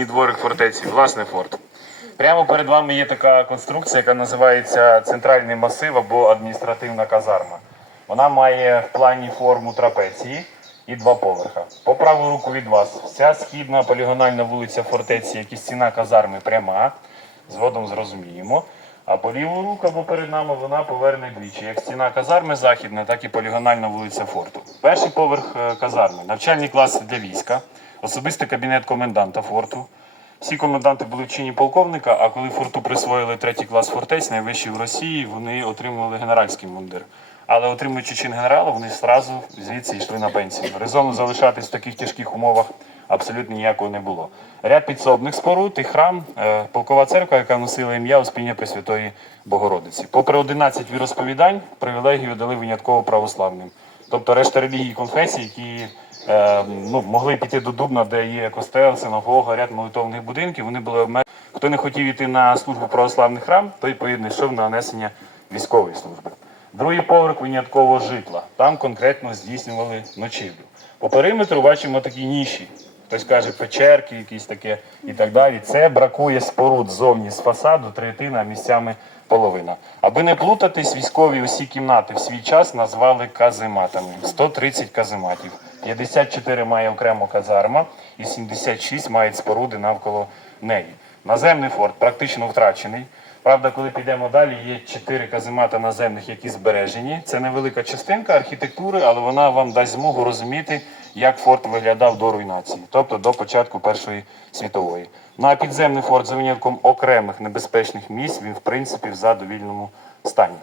внутрішній дворик фортеці, власне форт. Прямо перед вами є така конструкція, яка називається центральний масив або адміністративна казарма. Вона має в плані форму трапеції і два поверха. По праву руку від вас вся східна полігональна вулиця фортеці, як і стіна казарми пряма. Згодом зрозуміємо. А по ліву руку або перед нами вона поверне двічі, як стіна казарми західна, так і полігональна вулиця форту. Перший поверх е, казарми, навчальні класи для війська, особистий кабінет коменданта форту. Всі коменданти були в чині полковника, а коли форту присвоїли третій клас фортець, найвищий в Росії, вони отримували генеральський мундир. Але отримуючи чин генерала, вони зразу звідси йшли на пенсію. Резону залишатись в таких тяжких умовах абсолютно ніякого не було. Ряд підсобних споруд і храм, е, полкова церква, яка носила ім'я Успіння Пресвятої Богородиці. Попри 11 віросповідань, привілегію дали винятково православним. Тобто решта релігій і конфесій, які ну, могли піти до Дубна, де є костел, синагога, ряд молитовних будинків, вони були обмежені. Хто не хотів іти на службу православних храм, той йшов на нанесення військової служби. Другий поверх винятково житла. Там конкретно здійснювали ночівлю. По периметру бачимо такі ніші. Хтось каже печерки, якісь таке і так далі. Це бракує споруд ззовні з фасаду, третина, місцями половина. Аби не плутатись, військові усі кімнати в свій час назвали казематами. 130 казематів. 54 має окремо казарма і 76 мають споруди навколо неї. Наземний форт практично втрачений. Правда, коли підемо далі, є чотири каземата наземних, які збережені. Це невелика частинка архітектури, але вона вам дасть змогу розуміти, як форт виглядав до руйнації, тобто до початку Першої світової. Ну а підземний форт за винятком окремих небезпечних місць, він в принципі в задовільному стані.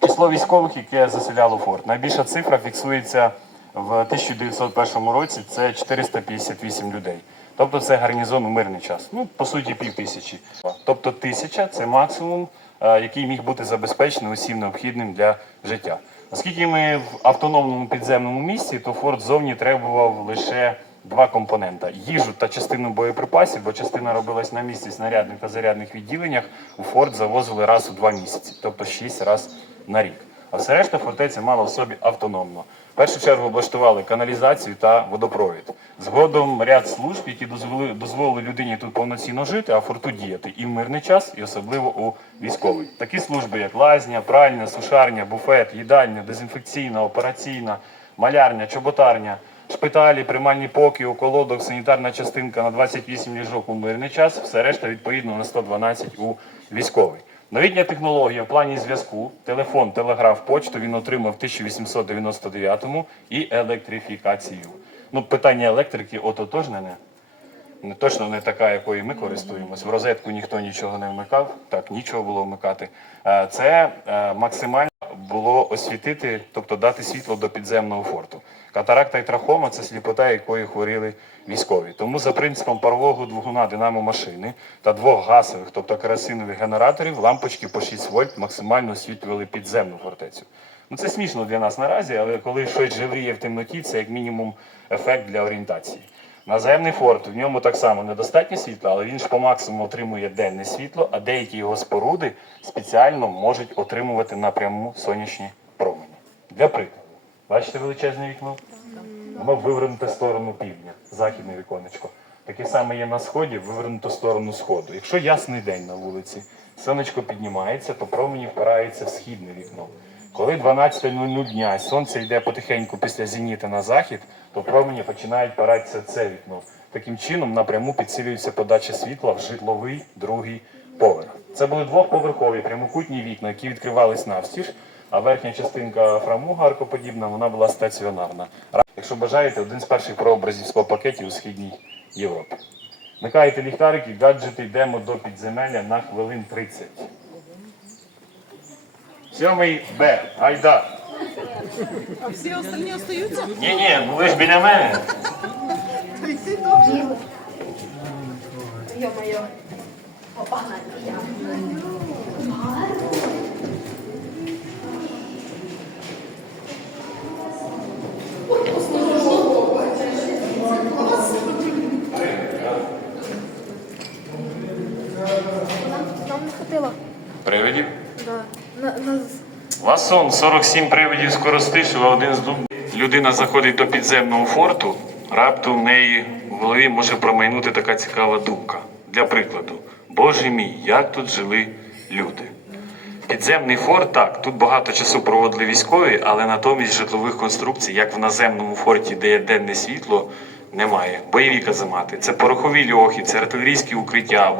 Число військових, яке заселяло форт. Найбільша цифра фіксується в 1901 році. Це 458 людей. Тобто це гарнізон у мирний час. Ну, по суті, пів тисячі. Тобто тисяча це максимум, е, який міг бути забезпечений усім необхідним для життя. Оскільки ми в автономному підземному місці, то форт зовні требував лише два компонента: їжу та частину боєприпасів, бо частина робилась на місці снарядних та зарядних відділеннях. У форт завозили раз у два місяці, тобто шість раз на рік. А все решта фортеця мала в собі автономно. В першу чергу облаштували каналізацію та водопровід. Згодом ряд служб, які дозволили, дозволили людині тут повноцінно жити, а форту діяти і в мирний час, і особливо у військовий. Такі служби, як лазня, пральня, сушарня, буфет, їдальня, дезінфекційна, операційна, малярня, чоботарня, шпиталі, приймальні поки, околодок, санітарна частинка на 28 ліжок у мирний час, все решта відповідно на 112 у військовий. Новітня технологія в плані зв'язку, телефон, телеграф, почту він отримав в 1899-му і електрифікацію. Ну, питання електрики ототожнене. Не точно не така, якою ми користуємось. В розетку ніхто нічого не вмикав, так нічого було вмикати. Е, Це е, максимально було освітити, тобто дати світло до підземного форту. Катаракта і трахома це сліпота, якою хворіли військові. Тому за принципом парового двигуна динамо-машини та двох газових, тобто керосинових генераторів, лампочки по 6 вольт максимально освітлювали підземну фортецю. Ну це смішно для нас наразі, але коли щось живріє в темноті, це як мінімум ефект для орієнтації. Наземний форт, в ньому так само недостатньо світла, але він ж по максимуму отримує денне світло, а деякі його споруди спеціально можуть отримувати напряму сонячні промені. Для прикладу, бачите величезне вікно? Воно вивернуте в сторону півдня, західне віконечко. Таке саме є на сході, вивернуто в сторону сходу. Якщо ясний день на вулиці, сонечко піднімається, то промені впираються в східне вікно. Коли 12.00 дня сонце йде потихеньку після зеніта на захід, то промені починають паратися це вікно. Таким чином напряму підсилюється подача світла в житловий другий поверх. Це були двохповерхові прямокутні вікна, які відкривались навстіж, а верхня частинка фрамуга аркоподібна вона була стаціонарна. Якщо бажаєте, один з перших прообразів спа-пакетів у східній Європі. Вмикаєте ліхтарики, гаджети, йдемо до підземелля на хвилин 30. Сьомий Б. Айда. А всі остальні остаються? Ні, ні, ну ви ж біля мене. Йо-моє. Опа, я. Нам не хватило. Привидів. Да. На, на... У вас сон 47 привидів скоростишив, а один з дум. Людина заходить до підземного форту, раптом в неї в голові може промайнути така цікава думка. Для прикладу, Боже мій, як тут жили люди. Підземний форт, так, тут багато часу проводили військові, але натомість житлових конструкцій, як в наземному форті, де є денне світло, немає. Бойові каземати. Це порохові льохи, це артилерійські укриття,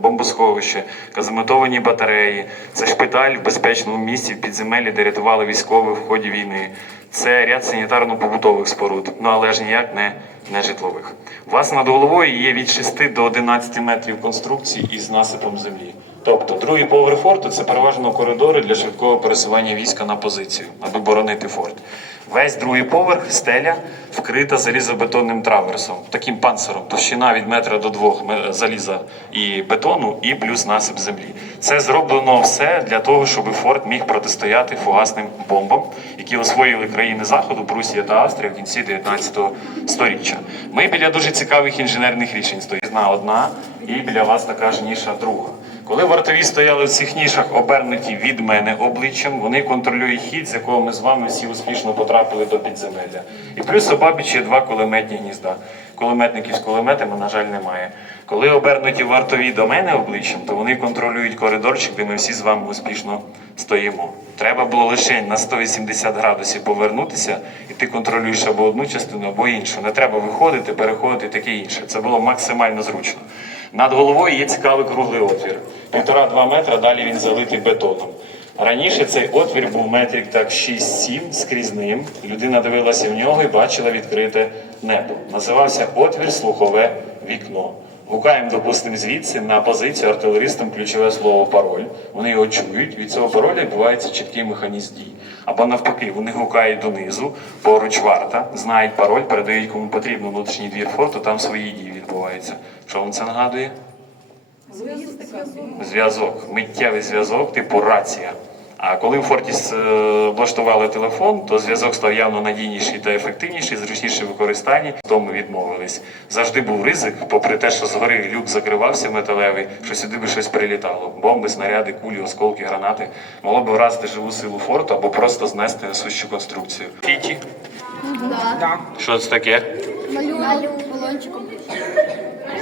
бомбосховище, казематовані батареї, це шпиталь в безпечному місці в підземеллі, де рятували військових в ході війни. Це ряд санітарно-побутових споруд, ну але ж ніяк не, не житлових. Вас над головою є від 6 до 11 метрів конструкцій із насипом землі. Тобто, другий поверх форту це переважно коридори для швидкого пересування війська на позицію, аби боронити форт. Весь другий поверх стеля вкрита залізобетонним траверсом, таким панциром, товщина від метра до двох заліза і бетону, і плюс насип землі. Це зроблено все для того, щоб форт міг протистояти фугасним бомбам, які освоїли країни Заходу, Прусія та Австрія в кінці 19 століття. Ми біля дуже цікавих інженерних рішень стоїть одна і біля вас така ж ніша друга. Коли вартові стояли в цих нішах, обернуті від мене обличчям, вони контролюють хід, з якого ми з вами всі успішно потрапили до підземелля. І плюс обабіч є два кулеметні гнізда. Кулеметників з кулеметами, на жаль, немає. Коли обернуті вартові до мене обличчям, то вони контролюють коридорчик, де ми всі з вами успішно стоїмо. Треба було лише на 180 градусів повернутися, і ти контролюєш або одну частину, або іншу. Не треба виходити, переходити, таке інше. Це було максимально зручно. Над головою є цікавий круглий отвір. Півтора-два метра, далі він залитий бетоном. Раніше цей отвір був метрів так 6-7 скрізним. Людина дивилася в нього і бачила відкрите небо. Називався отвір слухове вікно. Гукаємо, допустимо, звідси на позицію артилеристам ключове слово пароль. Вони його чують. Від цього пароля відбувається чіткий механізм дій. Або навпаки, вони гукають донизу, поруч варта, знають пароль, передають кому потрібно внутрішній двір форту, там свої дії відбуваються. Що вам це нагадує? Зв'язок, миттєвий зв'язок, типу рація. А коли в Фортіс е, облаштували телефон, то зв'язок став явно надійніший та ефективніший, зручніший в використанні, тому відмовились. Завжди був ризик, попри те, що згори люк закривався металевий, що сюди би щось прилітало. Бомби, снаряди, кулі, осколки, гранати могло б вразити живу силу форту або просто знести несущу конструкцію. Фіті, Да. що це таке? Малюнок балончиком.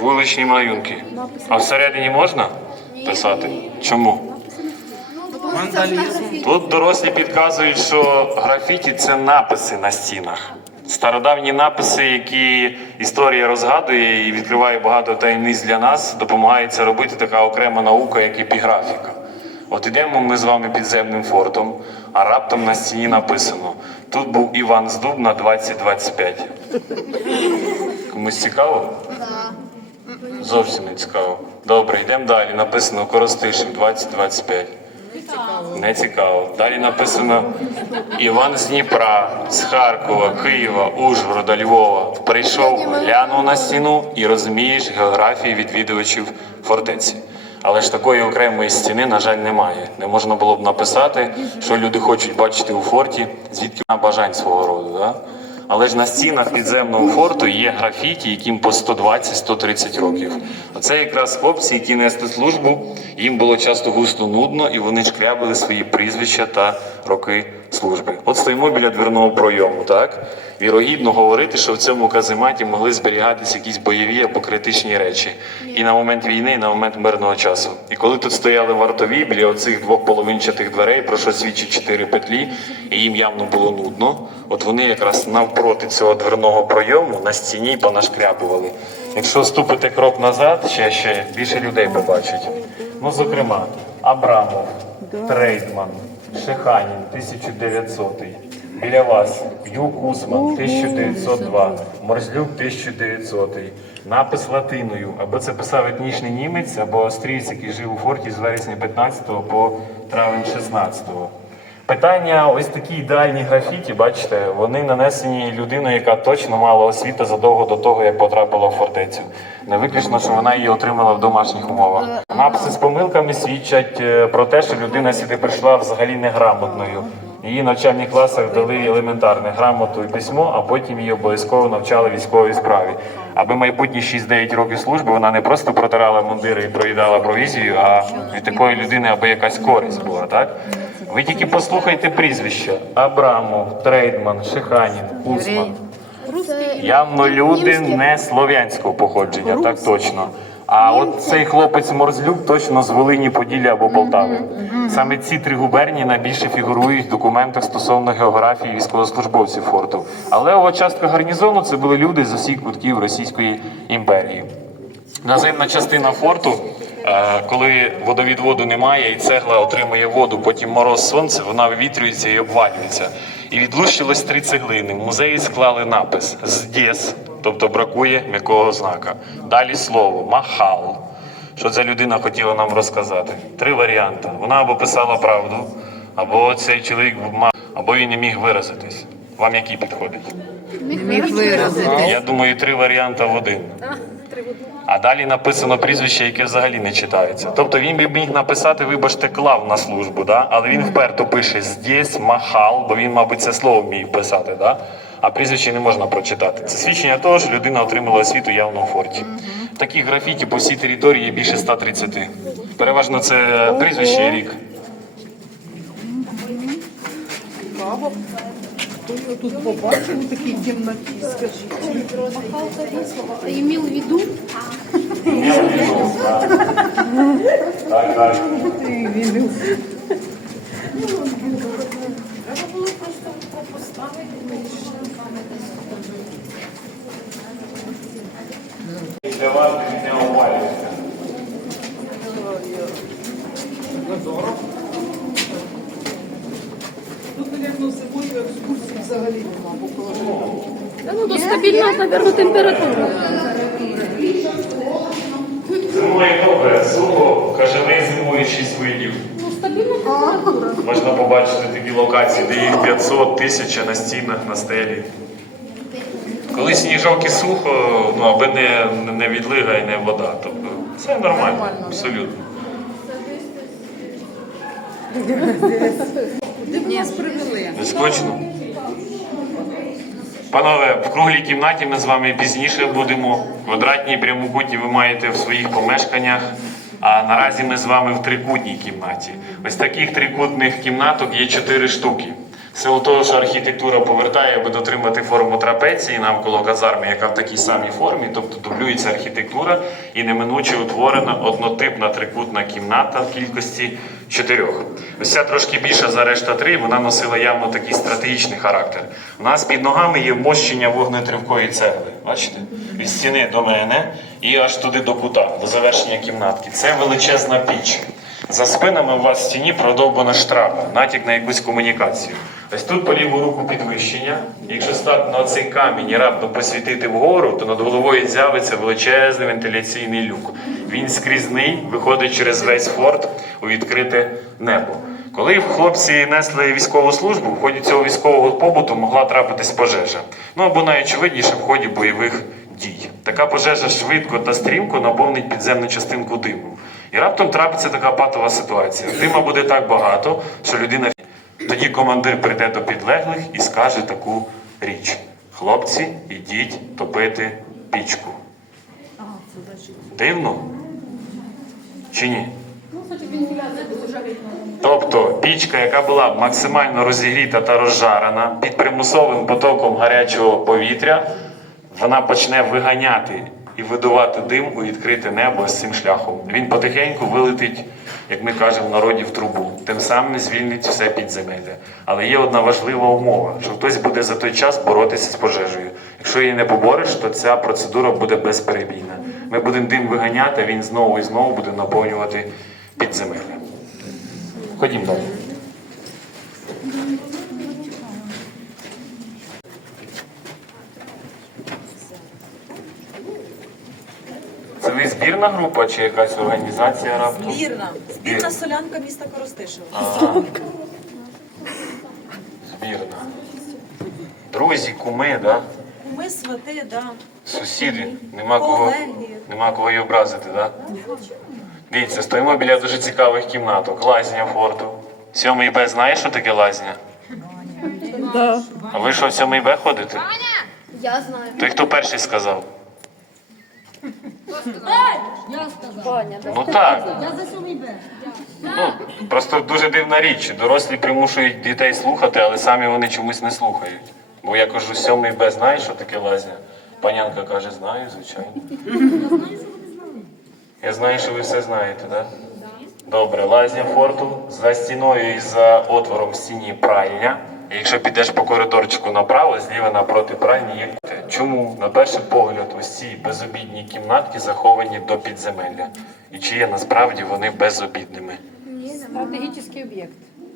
Вуличні малюнки. А всередині можна писати? Чому? Тут дорослі підказують, що графіті це написи на стінах. Стародавні написи, які історія розгадує і відкриває багато таємниць для нас, допомагає це робити така окрема наука, як епіграфіка. От ідемо ми з вами підземним фортом, а раптом на стіні написано: тут був Іван з Дубна 2025. Комусь цікаво? Зовсім не цікаво. Добре, йдемо далі. Написано Коростишів 2025. Не цікаво. Далі написано Іван з Дніпра, з Харкова, Києва, Ужгорода, Львова. Прийшов, глянув на стіну і розумієш географії відвідувачів фортеці. Але ж такої окремої стіни, на жаль, немає. Не можна було б написати, що люди хочуть бачити у форті, звідки на бажань свого роду. Да? Але ж на стінах підземного форту є графіті, яким по 120-130 років. Оце якраз хлопці, які несли службу, їм було часто густо нудно, і вони шкрябили свої прізвища та роки служби. От стоїмо біля дверного пройому, так? Вірогідно говорити, що в цьому казематі могли зберігатися якісь бойові або критичні речі. І на момент війни, і на момент мирного часу. І коли тут стояли вартові біля оцих двох половинчатих дверей, про що свідчить чотири петлі, і їм явно було нудно. От вони якраз навпроти цього дверного пройому на стіні понашкрябували. Якщо ступите крок назад, ще ще більше людей побачить. Ну, зокрема, Абрамов, Трейдман, Шеханін, 1900 Біля вас Ю Кузман, 1902, Морзлюк, 1900 Напис латиною, або це писав етнічний німець, або австрієць, який жив у форті з вересня 15 по травень 16 Питання, ось такі ідеальні графіті, бачите, вони нанесені людиною, яка точно мала освіту задовго до того, як потрапила в фортецю. Не виключно, що вона її отримала в домашніх умовах. Написи з помилками свідчать е, про те, що людина сюди прийшла взагалі неграмотною. Її в навчальних класах дали елементарне грамоту і письмо, а потім її обов'язково навчали військовій справі. Аби майбутні 6-9 років служби вона не просто протирала мундири і проїдала провізію, а від такої людини аби якась користь була, так? Ви тільки послухайте прізвища: Абрамов, Трейдман, Шиханін, Кузман. Явно люди не слов'янського походження, так точно. А от цей хлопець Морзлюк точно з Волині, Поділля або Полтави. Саме ці три губернії найбільше фігурують в документах стосовно географії військовослужбовців форту. Але ова частка гарнізону це були люди з усіх кутків Російської імперії. Наземна частина форту, е, коли водовідводу немає і цегла отримує воду, потім мороз сонце, вона вивітрюється і обвалюється. І відлущилось три цеглини. В музеї склали напис «Здєс», тобто бракує м'якого знака. Далі слово махал. Що ця людина хотіла нам розказати? Три варіанти. Вона або писала правду, або цей чоловік мав, або він не міг виразитись. Вам які підходять? Міг виразити. Я думаю, три варіанти в один. А далі написано прізвище, яке взагалі не читається. Тобто він би міг написати, вибачте, клав на службу, да? але він вперто пише здесь махал, бо він, мабуть, це слово вмів писати, да? а прізвище не можна прочитати. Це свідчення того, що людина отримала освіту явно в форті. Таких графіті по всій території є більше 130. Переважно це прізвище і рік. Цікаво. Хто його тут побачив у такій кімнаті, скажіть? Ты имел в виду? Так, так. Треба було просто поставити. Для вас він не обвалюється. Тут, мабуть, зимою екскурсії взагалі нема, бо коли Ну, то стабільна, мабуть, температура. Зимою добре, сухо, кажани зимують 6 видів. Ну, стабільна температура. Можна побачити такі локації, де їх 500, 1000 на стінах, на стелі. Коли сніжок і сухо, ну аби не, не відлига і не вода. Тобто це нормально, абсолютно. Куди ви нас привели? Безпечно. Панове, в круглій кімнаті ми з вами пізніше будемо. Квадратні прямокутні ви маєте в своїх помешканнях. А наразі ми з вами в трикутній кімнаті. Ось таких трикутних кімнаток є чотири штуки. Силу того, що архітектура повертає, аби дотримати форму трапеції навколо казарми, яка в такій самій формі, тобто дублюється архітектура і неминуче утворена однотипна трикутна кімната в кількості чотирьох. Ось ця трошки більша за решта три, вона носила явно такий стратегічний характер. У нас під ногами є вмощення вогнетривкої цегли. Бачите? Від стіни до мене і аж туди до кута, до завершення кімнатки. Це величезна піч. За спинами у вас в стіні продовбана штрапа, натяк на якусь комунікацію. Ось тут по ліву руку підвищення. Якщо стати на цей камінь і раптом посвітити вгору, то над головою з'явиться величезний вентиляційний люк. Він скрізний, виходить через весь форт у відкрите небо. Коли хлопці несли військову службу, в ході цього військового побуту могла трапитись пожежа. Ну або найочевидніше в ході бойових дій. Така пожежа швидко та стрімко наповнить підземну частинку диму. І раптом трапиться така патова ситуація. Дима буде так багато, що людина. Тоді командир прийде до підлеглих і скаже таку річ: хлопці, ідіть топити пічку. Дивно? Чи ні? Тобто пічка, яка була максимально розігріта та розжарена під примусовим потоком гарячого повітря, вона почне виганяти і видувати дим у відкрите небо з цим шляхом. Він потихеньку вилетить, як ми кажемо в народі, в трубу. Тим самим звільнить все підземелля. Але є одна важлива умова, що хтось буде за той час боротися з пожежею. Якщо її не побореш, то ця процедура буде безперебійна. Ми будемо дим виганяти, а він знову і знову буде наповнювати підземелля. Ходім далі. Це ви збірна група чи якась організація раптом? Збірна. Збірна солянка міста Коростишева. Збірна. Друзі, куми, да? Ми свати, да. сусіди. Нема кого, Колеги. нема кого й образити, да? Дивіться, стоїмо біля дуже цікавих кімнаток. Лазня форту. Сьомий Б знає, що таке лазня? А ви що в сьомий Б ходите? Я знаю. Той, хто перший сказав? Я Ну так. Ну, просто дуже дивна річ. Дорослі примушують дітей слухати, але самі вони чомусь не слухають. Бо я кажу, сьомий Б, знаєш, що таке лазня? Панянка каже, знаю, звичайно. Я знаю, що ви все знаєте, так? Добре, лазня форту за стіною і за отвором в стіні пральня. І якщо підеш по коридорчику направо, зліва напроти пральні є кути. Чому на перший погляд ось ці безобідні кімнатки заховані до підземелля? І чи є насправді вони безобідними? Стратегічний об'єкт.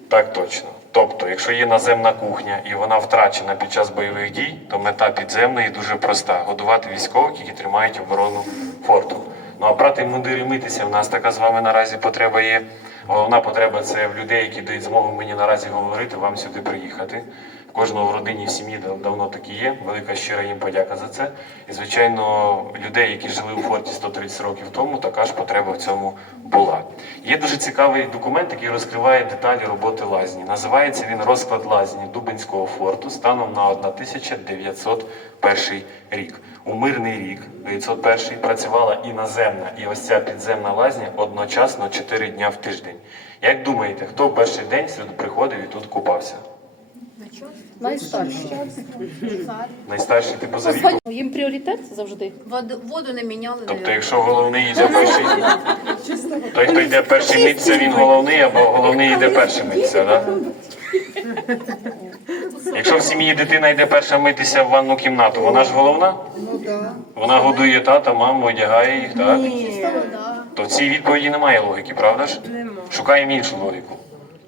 Так точно. Тобто, якщо є наземна кухня і вона втрачена під час бойових дій, то мета підземної дуже проста: годувати військових, які тримають оборону форту. Ну а брати мундири митися в нас така з вами наразі потреба є. Головна потреба це в людей, які дають змогу мені наразі говорити, вам сюди приїхати. Кожного в родині в сім'ї дав- давно такі є. Велика щира їм подяка за це. І звичайно, людей, які жили у форті 130 років тому, така ж потреба в цьому була. Є дуже цікавий документ, який розкриває деталі роботи лазні. Називається він розклад лазні Дубинського форту станом на 1901 рік. У мирний рік 901 працювала і наземна, і ось ця підземна лазня одночасно 4 дня в тиждень. Як думаєте, хто перший день сюди приходив і тут купався? Найстарший. Найстарший типу за віком? Їм пріоритет завжди. Воду, воду не міняли. Тобто, якщо головний йде перший, той, хто йде перший митися, він головний, або головний йде перший митися, так? Якщо в сім'ї дитина йде перша митися в ванну кімнату, вона ж головна? Ну да. Вона годує тата, маму, одягає їх, так? Да. То в цій відповіді немає логіки, правда ж? Шукаємо іншу логіку.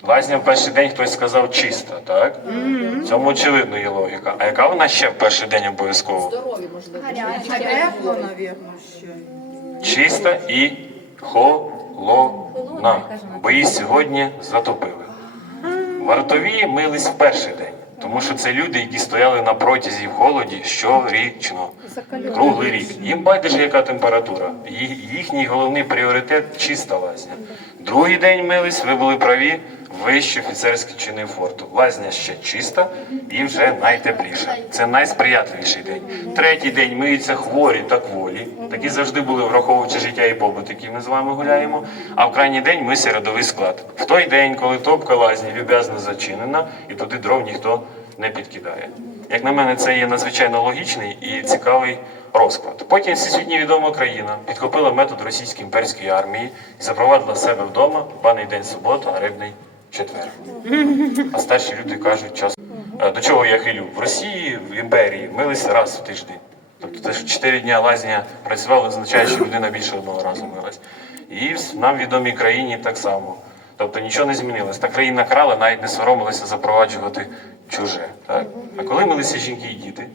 Лазня в перший день хтось сказав чиста, так? В цьому очевидно є логіка. А яка вона ще в перший день обов'язково? Тепло, напевно, ще. Чиста і холодна. Бо її сьогодні затопили. Вартові мились в перший день, тому що це люди, які стояли на протязі в холоді щорічно. Круглий рік. Їм байдуже, яка температура. Їхній головний пріоритет чиста лазня. Другий день мились, ви були праві, вищі офіцерські чини форту. Лазня ще чиста і вже найтепліша. Це найсприятливіший день. Третій день миються хворі та кволі. Такі завжди були, враховуючи життя і побут, який ми з вами гуляємо. А в крайній день миється рядовий склад. В той день, коли топка лазні люб'язно зачинена, і туди дров ніхто не підкидає. Як на мене, це є надзвичайно логічний і цікавий розклад. Потім всесвітньо відома країна підхопила метод російської імперської армії і запровадила себе вдома баний день суботу, а рибний четвер. А старші люди кажуть час. Е, До чого я хилю? В Росії, в імперії милися раз в тиждень. Тобто це ж 4 дня лазня працювала, означає, що людина більше одного разу милась. І в нам відомій країні так само. Тобто нічого не змінилось. Та країна крала, навіть не соромилася запроваджувати чуже. Так? А коли милися жінки і діти?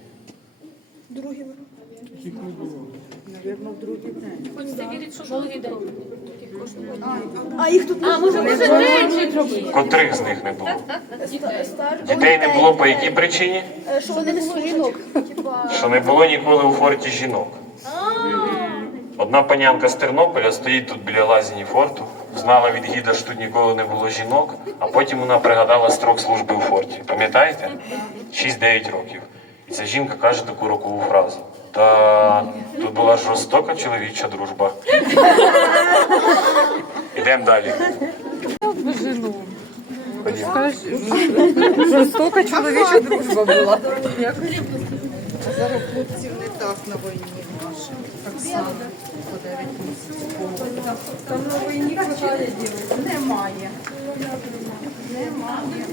Навірно, в другий день. Хочеться вірити, що другий день. А їх тут А, може, може менше Котрих з них не було? Дітей не було по якій причині? Е, Що вони не було жінок. Що не було ніколи у форті жінок. Одна панянка з Тернополя стоїть тут біля лазні форту, знала від гіда, що тут ніколи не було жінок, а потім вона пригадала строк служби у форті. Пам'ятаєте? 6-9 років. І ця жінка каже таку рокову фразу. Та тут була жорстока чоловіча дружба. Ідемо далі. Жорстока чоловіча дружба була. Зараз хлопців не так на війні наші. Оксана по 9 місяців. Там на війні? Немає. Немає.